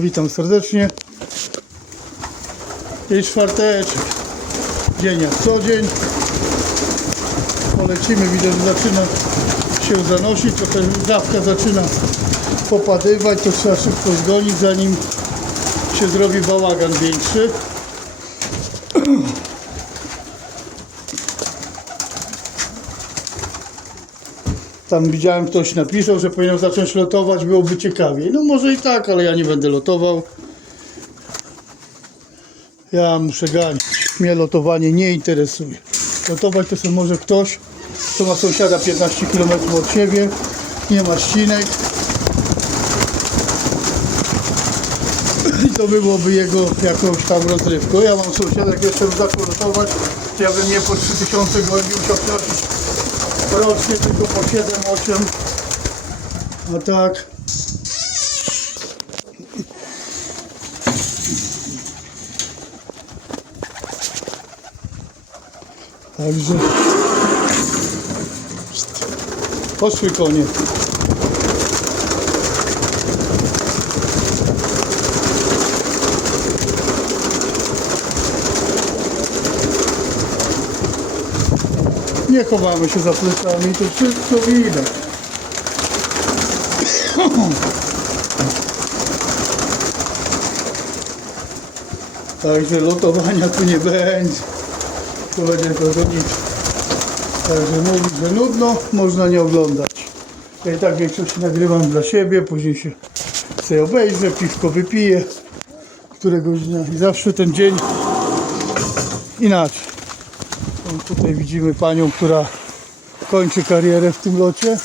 Witam serdecznie. Jest czwarteczek. Dzień jak co dzień. Polecimy, widzę, że zaczyna się zanosić, trochę dawka zaczyna popadywać, to trzeba szybko zgonić, zanim się zrobi bałagan większy. Tam widziałem, ktoś napisał, że powinien zacząć lotować, byłoby ciekawiej. No może i tak, ale ja nie będę lotował. Ja muszę ganić. Mnie lotowanie nie interesuje. Lotować to sobie może ktoś, kto ma sąsiada 15 km od siebie, nie ma ścinek. I to byłoby jego jakąś tam rozrywką. Ja mam sąsiada, jak jeszcze bym zaczął lotować, to ja bym nie po 3000 gołębi musiał przenosić rocznie tylko po 7-8. A tak. Także poszły. Nie chowamy się za plecami, to wszystko widać. Także lotowania tu nie będzie. Tu będzie tylko nic. Także mówić, że nudno, można nie oglądać. Ja i tak większość nagrywam dla siebie, później się sobie obejrzę, piwko wypiję któregoś dnia i zawsze ten dzień inaczej. Tutaj widzimy panią, która kończy karierę w tym locie.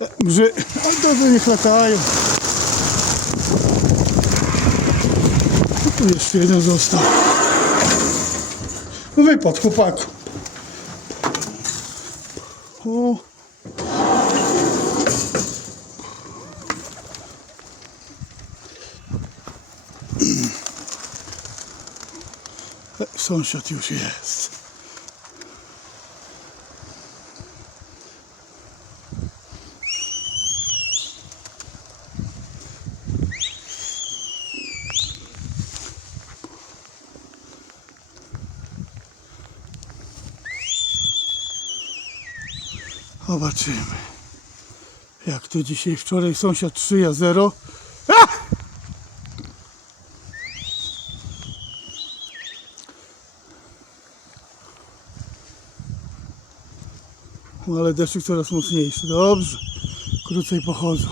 E, Grzy... O, dobrze, niech latają. Tu jeszcze jeden został. No chłopaku. O. Sąsiad już jest. Zobaczymy. Jak to dzisiaj, wczoraj sąsiad 3 ja 0. A! No, Ale deszczyk coraz mocniejszy. Dobrze. Krócej pochodzą.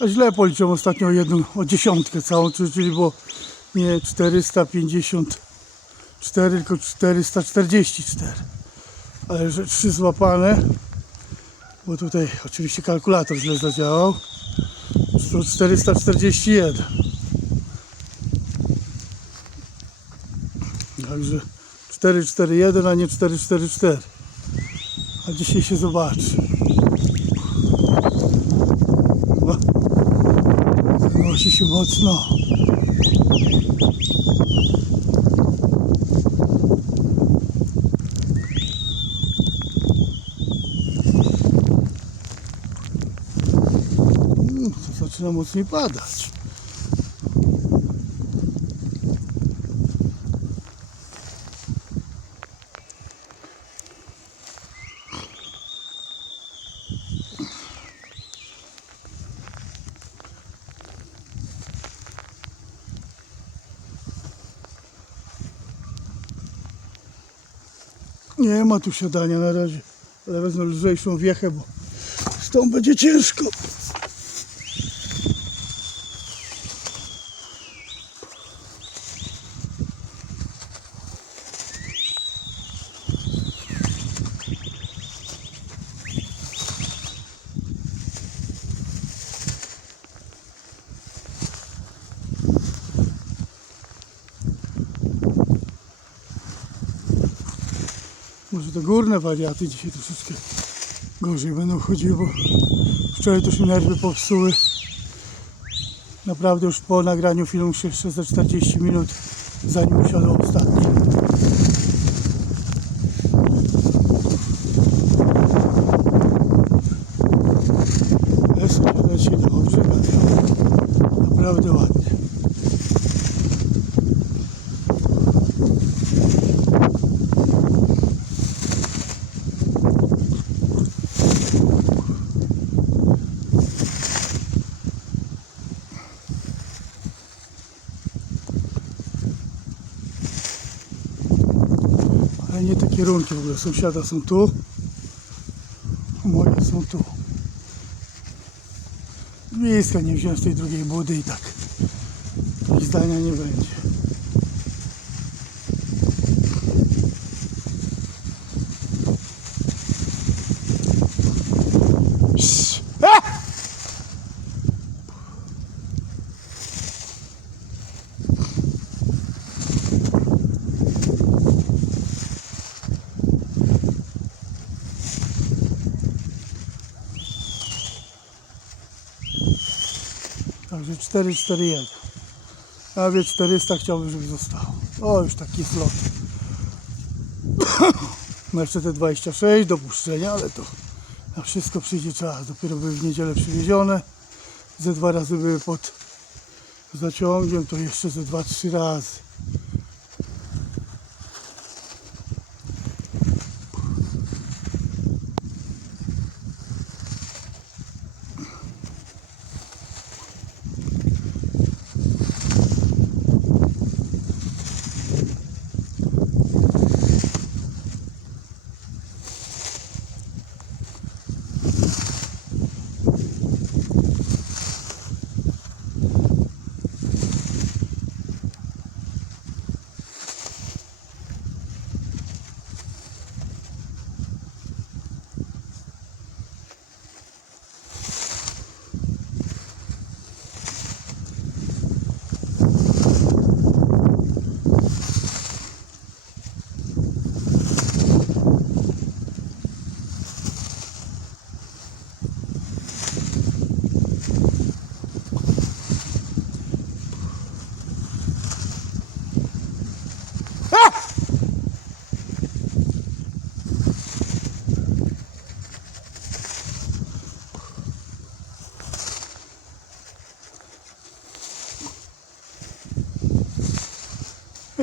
A źle policzyłem ostatnio jedną, o dziesiątkę całą, czyli było nie 454, tylko 444. Ale że trzy złapane, bo tutaj oczywiście kalkulator źle zadziałał, to 441. Także 441, a nie 444. A dzisiaj się zobaczy. Zanosi się mocno. Mm, To zaczyna mocniej padać. Nie ma tu siadania na razie, ale wezmę lżejszą wiechę, bo z tą będzie ciężko. Może te górne wariaty dzisiaj troszeczkę gorzej będą chodziły, bo wczoraj to się nerwy popsuły. Naprawdę już po nagraniu filmu się jeszcze za 40 minut zanim usiadł ostatni. Naprawdę ładnie. Kierunki w ogóle. Sąsiada są tu. a Moje są tu. Bliska nie wziąłem z tej drugiej budy i tak. I zdania nie będzie. 441. Prawie 400 chciałbym, żeby zostało. O, już taki slot. Jeszcze te 26 do puszczenia, ale to na wszystko przyjdzie czas. Dopiero były w niedzielę przywiezione. Ze dwa razy były pod zaciągiem, to jeszcze ze dwa, trzy razy.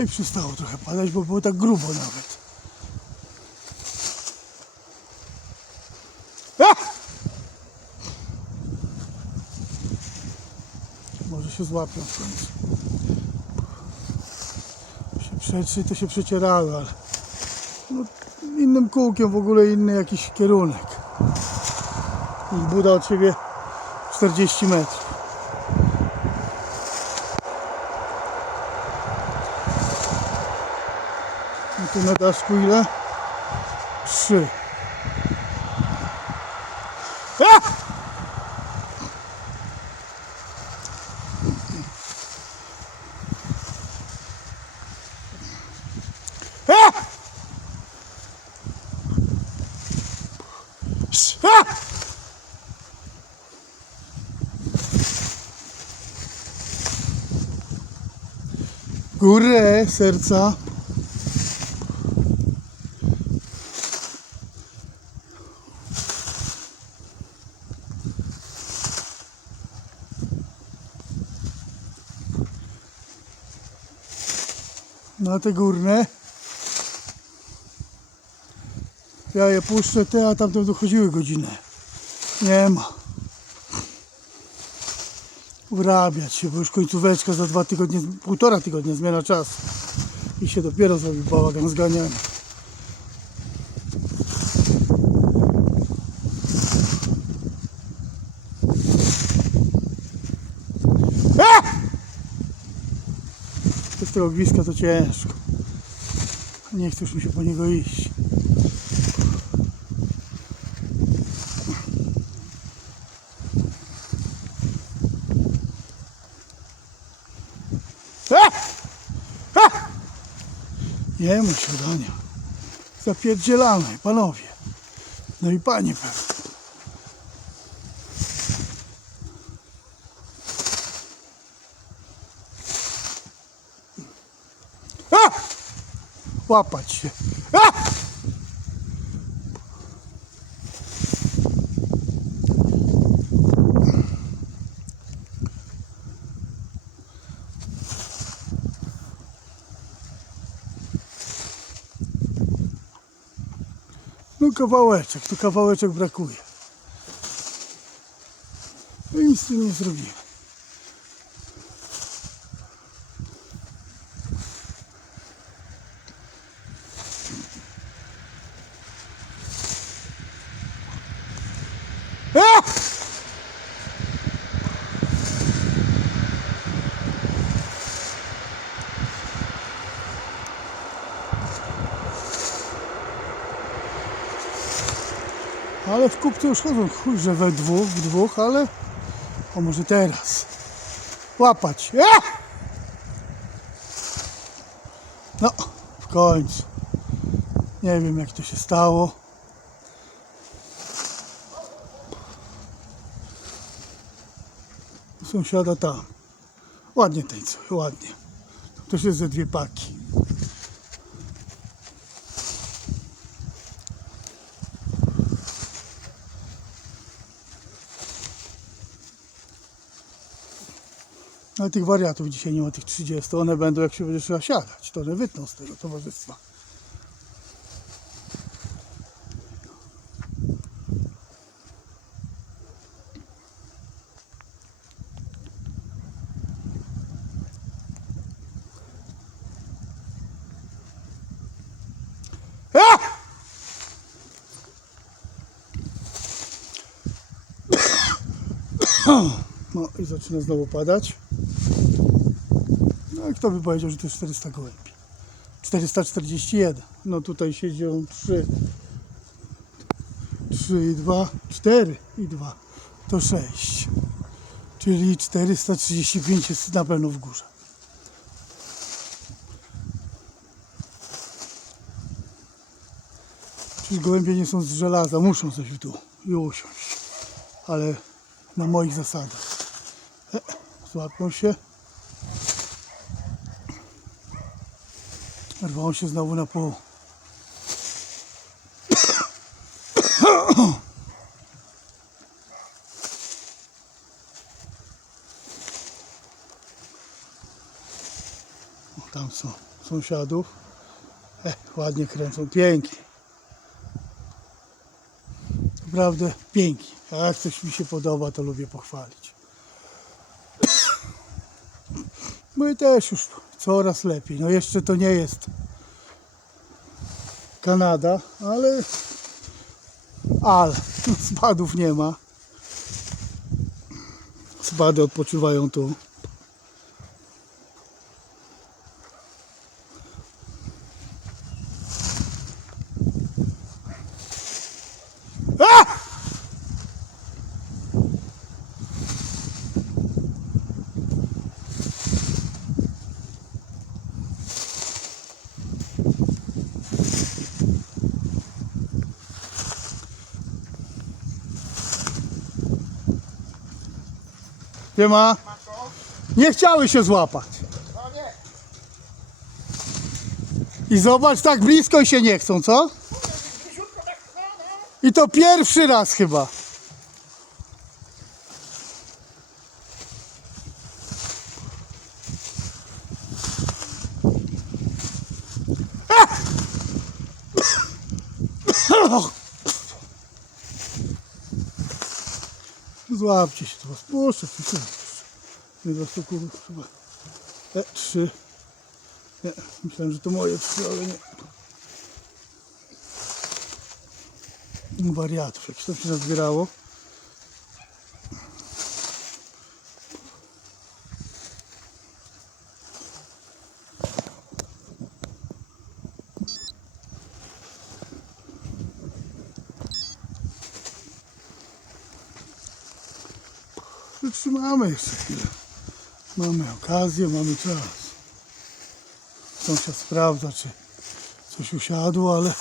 I przestało trochę padać, bo było tak grubo nawet. Może się złapią w końcu. Się to się przecierały, ale no, innym kółkiem w ogóle inny jakiś kierunek. I Buda od siebie 40 metrów. Tu na daszku ile? Trzy. A! A! A! Górę serca. Na te górne. Ja je puszczę te, a tamte dochodziły godzinę. Nie ma. Urabiać się, bo już końcóweczka za dwa tygodnie, półtora tygodnia zmiana czasu. I się dopiero zrobi bałagan zganiany. A! Tego ogniska to ciężko. Nie chcesz mi się po niego iść. A! A! Nie ma siadania. Zapierdzielamy, panowie. No i panie pewnie. łapać się. A! No kawałeczek, tu kawałeczek brakuje. No nic tu nie zrobiłem. Ale w kupce już chodzą, chuj, że we dwóch, w dwóch, ale... O, może teraz. Łapać. No, w końcu. Nie wiem, jak to się stało. Sąsiada tam. Ładnie tańcuje, ładnie. To jest ze dwie paki. Ale tych wariatów dzisiaj nie ma, tych 30. One będą, jak się będzie trzeba siadać. To one wytną z tego towarzystwa. No i zaczyna znowu padać. Kto by powiedział, że to jest 400 gołębi? 441. No tutaj siedzą 3. 3 i 2, 4 i 2. To 6. Czyli 435 jest na pewno w górze. Czyli gołębie nie są z żelaza, muszą coś w dół i usiąść. Ale na moich zasadach. E, Złapią się. Rwą się znowu na pół. Tam są sąsiadów. E, ładnie kręcą, pięknie. Naprawdę pięknie. A jak coś mi się podoba, to lubię pochwalić. My też już coraz lepiej. No jeszcze to nie jest Kanada, ale ale spadów nie ma. Spady odpoczywają tu. Nie ma? Nie chciały się złapać. I zobacz, tak blisko się nie chcą, co? I to pierwszy raz chyba. Złapcie się teraz, proszę, proszę. Nie do stoku chyba. E, trzy. Nie, myślałem, że to moje trzy, ale nie. Wariatów, jak to się nazbierało. Wytrzymamy jeszcze chwilę. Mamy okazję, mamy czas. Sąsiad sprawdza, czy coś usiadło, ale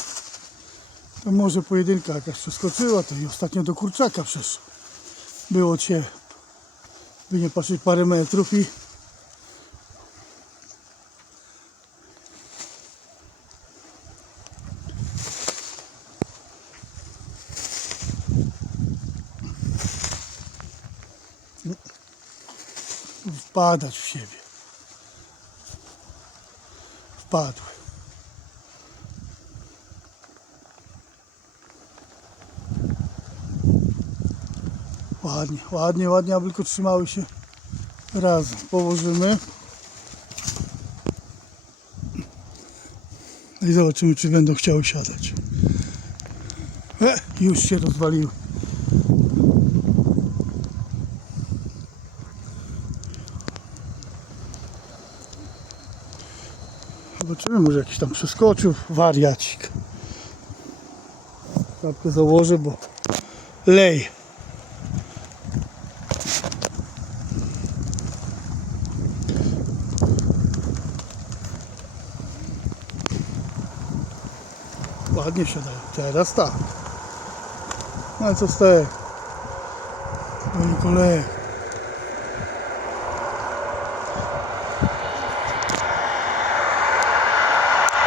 to może pojedynka jakaś przeskoczyła, to i ostatnio do kurczaka przeszło. Było cię, by nie patrzeć parę metrów i wpadać w siebie. Wpadły. Ładnie, ładnie, ładnie, aby tylko trzymały się razem. Położymy. No I zobaczymy, czy będą chciały siadać. E, już się rozwaliły. Zobaczymy, może jakiś tam przeskoczył wariacik. Czapkę założę, bo lej. Ładnie siadają. Teraz tak. No ale co z tego? Kolej.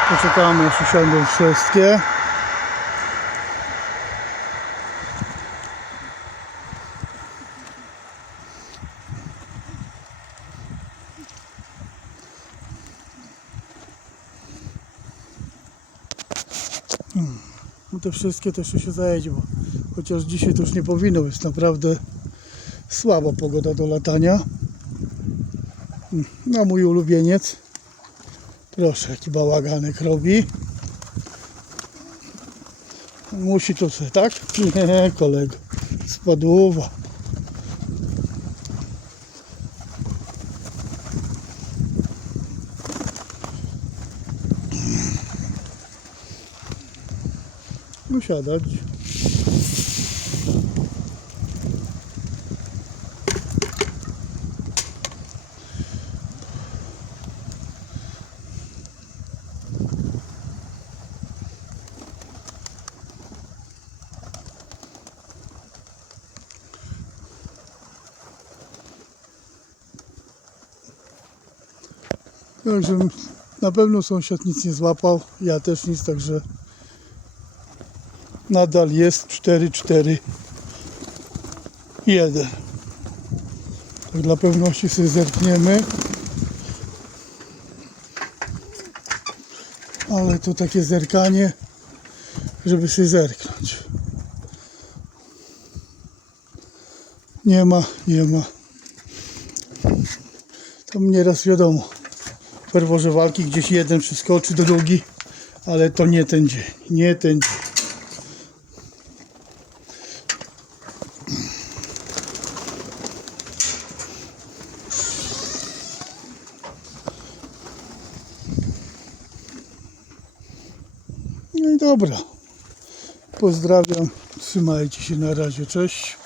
Poczekamy aż usiądą wszystkie. No te wszystkie też się zajedzie, chociaż dzisiaj to już nie powinno, jest naprawdę słaba pogoda do latania. No mój ulubieniec. Proszę, jaki bałaganek robi. Musi to sobie, tak? Nie, kolego. Spadłowa. Usiadać. Także na pewno sąsiad nic nie złapał, ja też nic, także nadal jest 4, 4, 1. Tak dla pewności sobie zerkniemy. Ale to takie zerkanie, żeby sobie zerknąć. Nie ma, nie ma. Tam nieraz wiadomo, w ferworze walki gdzieś jeden przeskoczy do drugi, ale to nie ten dzień, nie ten dzień. No i dobra. Pozdrawiam. Trzymajcie się na razie. Cześć.